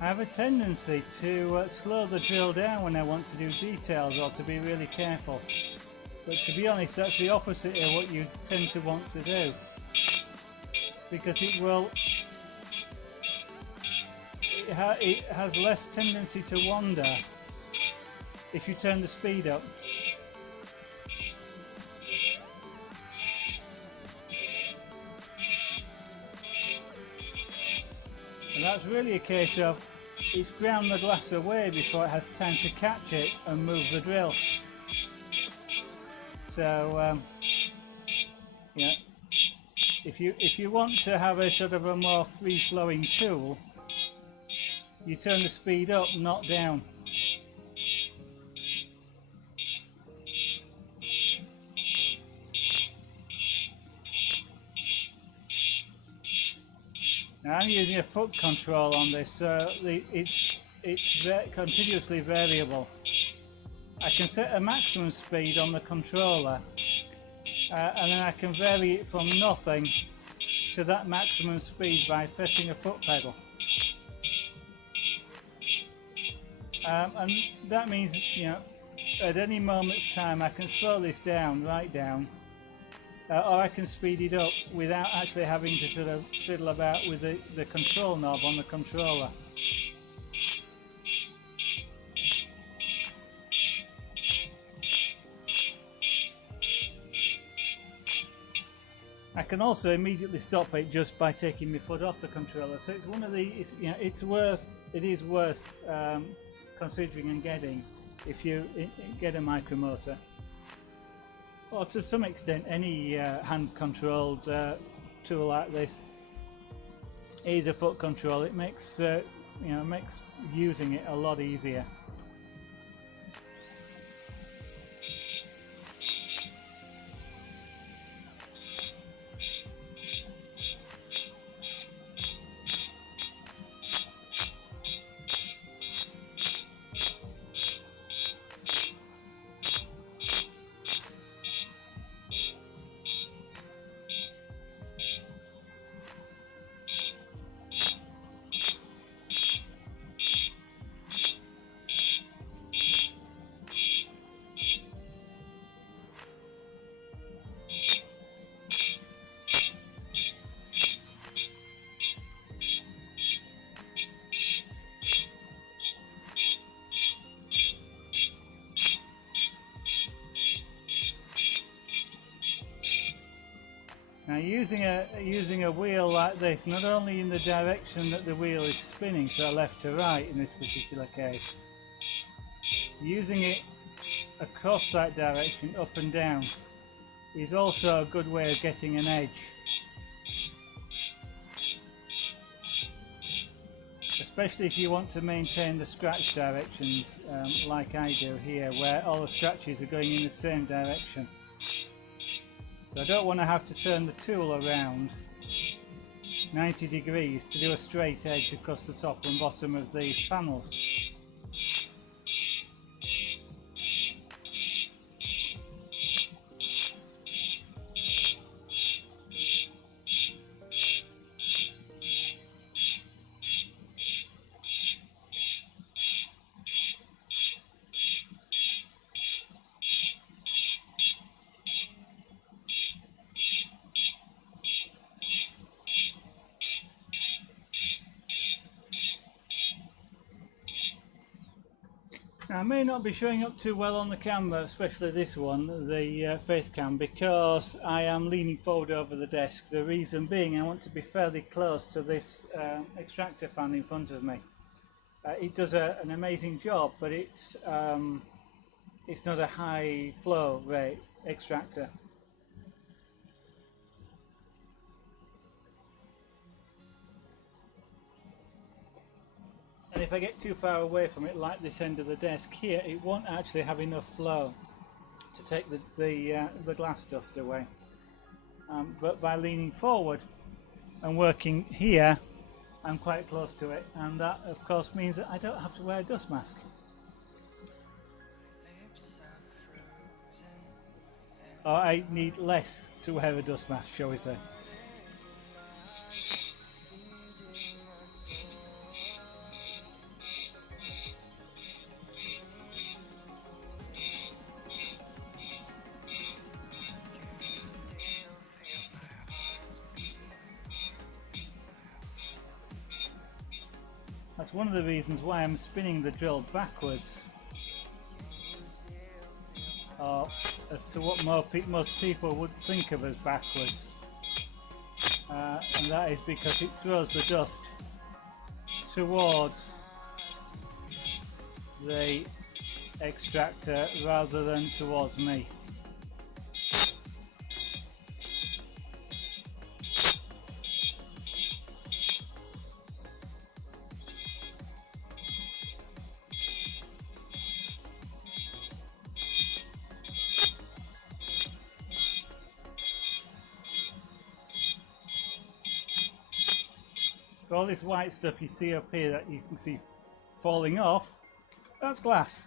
I have a tendency to slow the drill down when I want to do details or to be really careful. But to be honest, that's the opposite of what you tend to want to do. Because it has less tendency to wander if you turn the speed up. And that's really a case of it's ground the glass away before it has time to catch it and move the drill. So yeah, if you want to have a sort of a more free-flowing tool, you turn the speed up, not down. Now I'm using a foot control on this, so it's continuously variable. I can set a maximum speed on the controller, and then I can vary it from nothing to that maximum speed by pressing a foot pedal. And that means, you know, at any moment's time I can slow this down, right down, or I can speed it up without actually having to sort of fiddle about with the control knob on the controller. I can also immediately stop it just by taking my foot off the controller. So it's one of the, you know, it is worth considering and getting if you get a micromotor. Or to some extent, any hand-controlled tool like this is a foot control. It makes makes using it a lot easier. Now using a wheel like this, not only in the direction that the wheel is spinning, so left to right in this particular case, using it across that direction, up and down, is also a good way of getting an edge. Especially if you want to maintain the scratch directions like I do here, where all the scratches are going in the same direction. So I don't want to have to turn the tool around 90 degrees to do a straight edge across the top and bottom of these panels. I may not be showing up too well on the camera, especially this one, the face cam, because I am leaning forward over the desk. The reason being I want to be fairly close to this extractor fan in front of me. It does an amazing job, but it's not a high flow rate extractor. And if I get too far away from it, like this end of the desk here, it won't actually have enough flow to take the glass dust away. But by leaning forward and working here, I'm quite close to it, and that of course means that I don't have to wear a dust mask. Or I need less to wear a dust mask, shall we say. That's one of the reasons why I'm spinning the drill backwards, or as to what most people would think of as backwards, and that is because it throws the dust towards the extractor rather than towards me. So all this white stuff you see up here that you can see falling off, that's glass.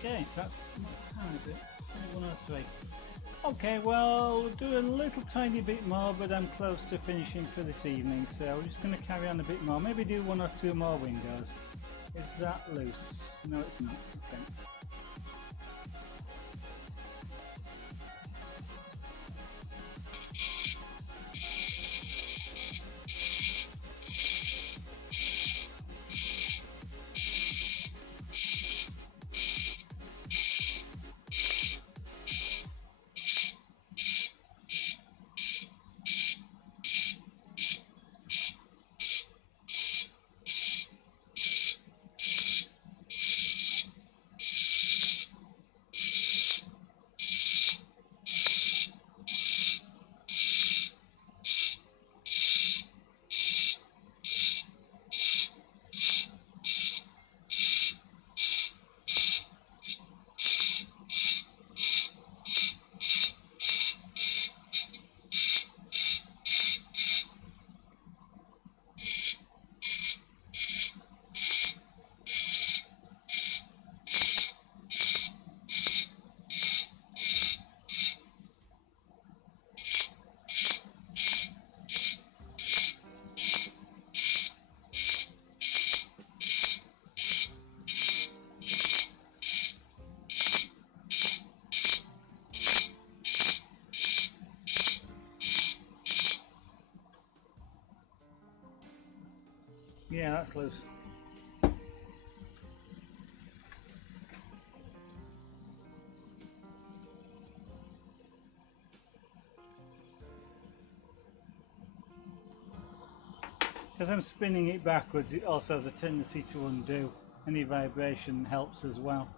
Okay, so that's, what time is it? 1:03. Okay, well, we'll do a little tiny bit more, but I'm close to finishing for this evening, so we're just going to carry on a bit more. Maybe do 1 or 2 more windows. Is that loose? No, it's not. Okay. Yeah, that's loose. As I'm spinning it backwards, it also has a tendency to undo. Any vibration helps as well.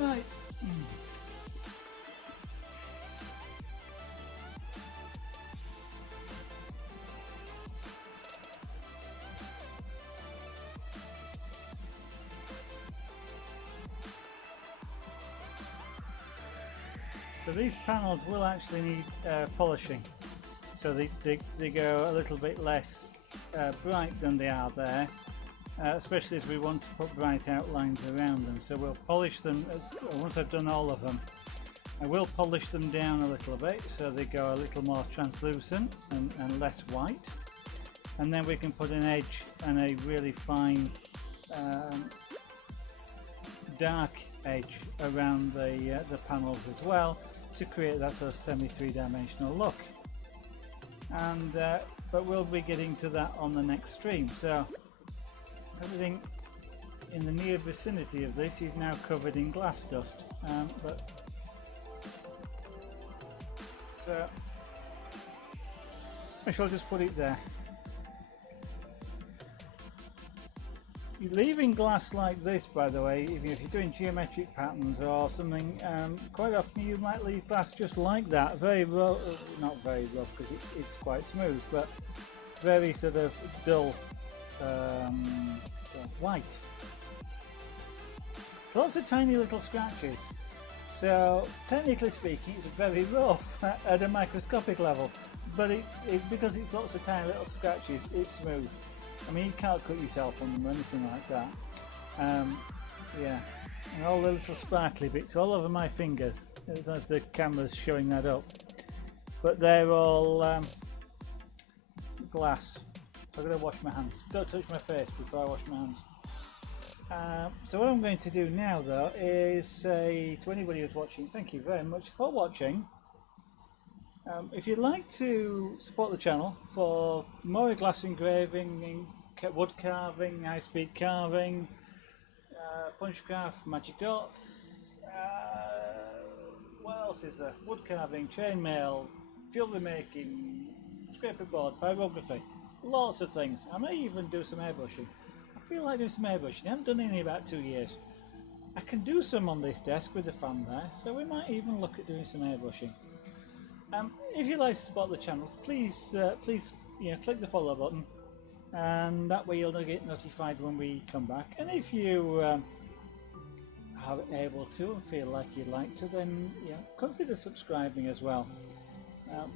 Right. So these panels will actually need polishing. So they go a little bit less bright than they are there. Especially as we want to put bright outlines around them. So we'll polish them once I've done all of them. I will polish them down a little bit so they go a little more translucent and less white. And then we can put an edge and a really fine dark edge around the panels as well to create that sort of semi three-dimensional look. And but we'll be getting to that on the next stream. So everything in the near vicinity of this is now covered in glass dust, so I shall just put it there. Leaving glass like this, by the way, even if you're doing geometric patterns or something, quite often you might leave glass just like that, very rough, not very rough because it's quite smooth, but very sort of dull white. Lots of tiny little scratches. So technically speaking, it's very rough at a microscopic level, but because it's lots of tiny little scratches, it's smooth. I mean, you can't cut yourself on them or anything like that. Yeah, and all the little sparkly bits all over my fingers. I don't know if the camera's showing that up, but they're all glass. I'm going to wash my hands. Don't touch my face before I wash my hands. So what I'm going to do now, though, is say to anybody who's watching, thank you very much for watching. If you'd like to support the channel for more glass engraving, wood carving, high-speed carving, punchcraft, magic dots, what else is there? Wood carving, chainmail, jewellery making, scraper board, pyrography, lots of things. I may even do some airbrushing. I feel like doing some airbrushing. I haven't done it in about 2 years. I can do some on this desk with the fan there, so we might even look at doing some airbrushing. If you'd like to support the channel, please click the follow button, and that way you'll get notified when we come back. And if you are able to and feel like you'd like to, then consider subscribing as well.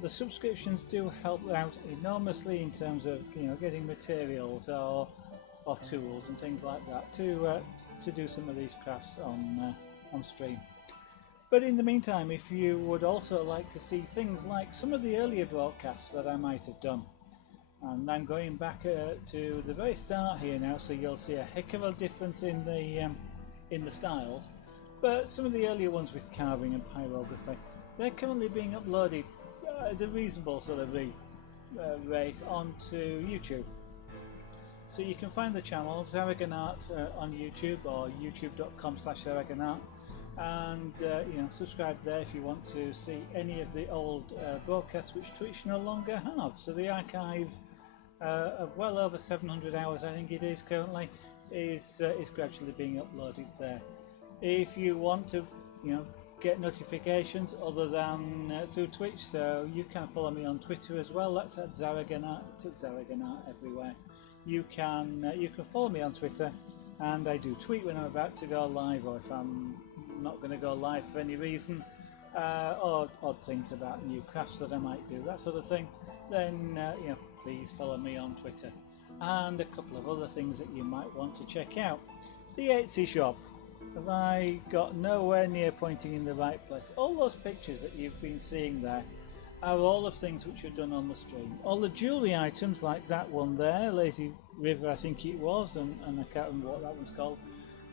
The subscriptions do help out enormously in terms of getting materials or tools and things like that to do some of these crafts on stream. But in the meantime, if you would also like to see things like some of the earlier broadcasts that I might have done, and I'm going back to the very start here now, so you'll see a heck of a difference in the styles. But some of the earlier ones with carving and pyrography, they're currently being uploaded at a reasonable sort of rate onto YouTube. So you can find the channel Zaragonart on YouTube or youtube.com/Zaragonart. And subscribe there if you want to see any of the old broadcasts which Twitch no longer have. So the archive of well over 700 hours, I think it is currently, is gradually being uploaded there. If you want to get notifications other than through Twitch, so you can follow me on Twitter as well. That's at Zaragonart. It's at Zaragonart everywhere. You can follow me on Twitter, and I do tweet when I'm about to go live, or if I'm not going to go live for any reason, or odd things about new crafts that I might do, that sort of thing, then please follow me on Twitter. And a couple of other things that you might want to check out. The Etsy shop. Have I got nowhere near pointing in the right place? All those pictures that you've been seeing there are all of things which are done on the stream. All the jewellery items, like that one there, Lazy River I think it was, and I can't remember what that one's called.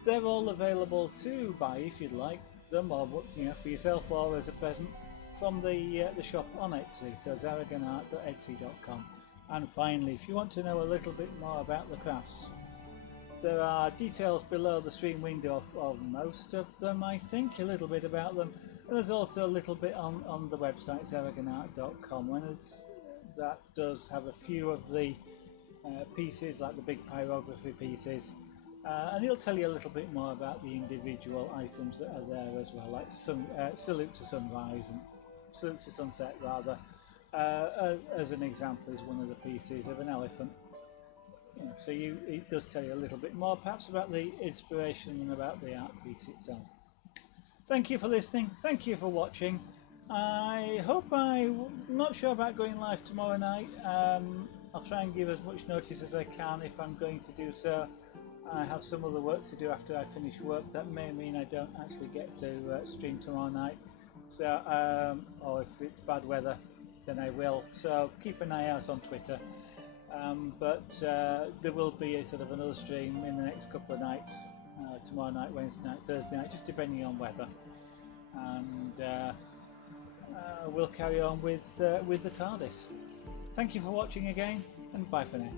They're all available to buy if you'd like them, or for yourself or as a present, from the shop on Etsy, so zaragonart.etsy.com. And finally, if you want to know a little bit more about the crafts, there are details below the stream window of most of them, I think, a little bit about them. And there's also a little bit on the website zaragonart.com, and that does have a few of the pieces, like the big pyrography pieces. And he'll tell you a little bit more about the individual items that are there as well, like Salute to Sunrise and Salute to Sunset rather, as an example, is one of the pieces of an elephant. So it does tell you a little bit more perhaps about the inspiration and about the art piece itself. Thank you for listening, thank you for watching. I hope I'm not sure about going live tomorrow night. I'll try and give as much notice as I can if I'm going to do so. I have some other work to do after I finish work. That may mean I don't actually get to stream tomorrow night. So, or if it's bad weather, then I will. So keep an eye out on Twitter. But there will be a sort of another stream in the next couple of nights. Tomorrow night, Wednesday night, Thursday night, just depending on weather. And we'll carry on with the Tardis. Thank you for watching again, and bye for now.